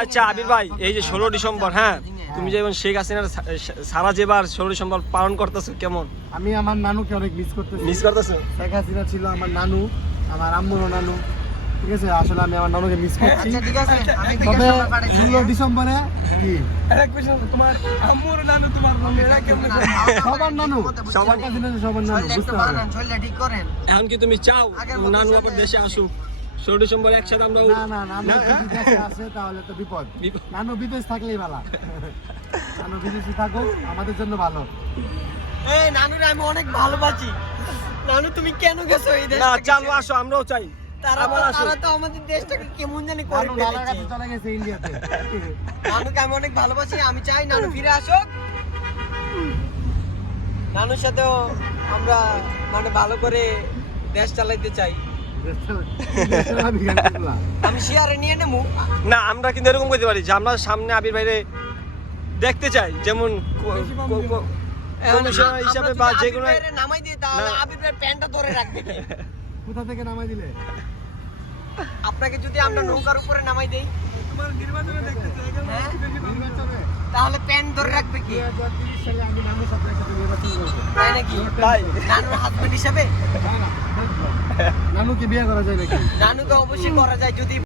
আচ্ছা আবির ভাই এই যে ষোলো ডিসেম্বর হ্যাঁ? তুমি যেমন শেখ হাসিনার সারা যেবার ষোলো ডিসেম্বর পালন করতেছো কেমন? আমি আমার নানুকে অনেক মিস করতেছি। মিস করতেছো? শেখ হাসিনা ছিল আমার নানু আমার আম্মুরও নানু। ঠিক আছে? আসলে আমি আমার নানুকে মিস করছি। আচ্ছা ঠিক আছে। তবে ষোলো ডিসেম্বরে কি? তোমার আম্মুর নানু তোমার সবার নানু। সবার- শেখ হাসিনা সবার নানু বুঝতে পারবেন শরীরটা ঠিক করেন। এখন কি তুমি চাও নানু আবার দেশে আসুক? ষোলো ডিসেম্বর একসাথে আমরা না না নানু যদি দেশে আসে তাহলে তো বিপদ। নানু বিদেশ থাকলেই ভালো। নানু বিদেশে থাকুক আমাদের জন্য ভালো। এই নানুরে আমি অনেক ভালোবাসি। নানু তুমি কেন গেছো এই দেশ না চালু আসো আমরাও চাই। তারা আবার তো আসো। তারা তো আমাদের দেশটাকে কেমন জানি করে ফেলেছে। কাছে চলে গেছে ইন্ডিয়াতে। নানুকে আমি অনেক ভালোবাসি আমি চাই নানু ফিরে আসুক। নানুর সাথেও আমরা মানে ভালো করে দেশ চালাইতে চাই। আমি শেয়ারে নিয়ে নেব। না আমরা কিন্তু এরকম করতে পারি যে আমরা সামনে আবির বাইরে দেখতে চাই যেমন হিসাবে বা যে কোনো নামাই দিই তাহলে আবির ভাইয়ের প্যান্টটা ধরে রাখবে কোথা থেকে নামাই দিলে? আপনাকে যদি আমরা নৌকার উপরে নামাই দেই। তোমার নির্বাচনে দেখতে চাই হ্যাঁ? তাহলে প্যান্ট ধরে রাখবে কি? 2030 সালে আমি নানুর সাথে একসাথে নির্বাচন করব তাই নাকি? তাই? নানুর হাজবেন্ড হিসাবে? না, না, নানুকে বিয়ে করা যায় নাকি? নানুকে অবশ্যই করা যায় যদি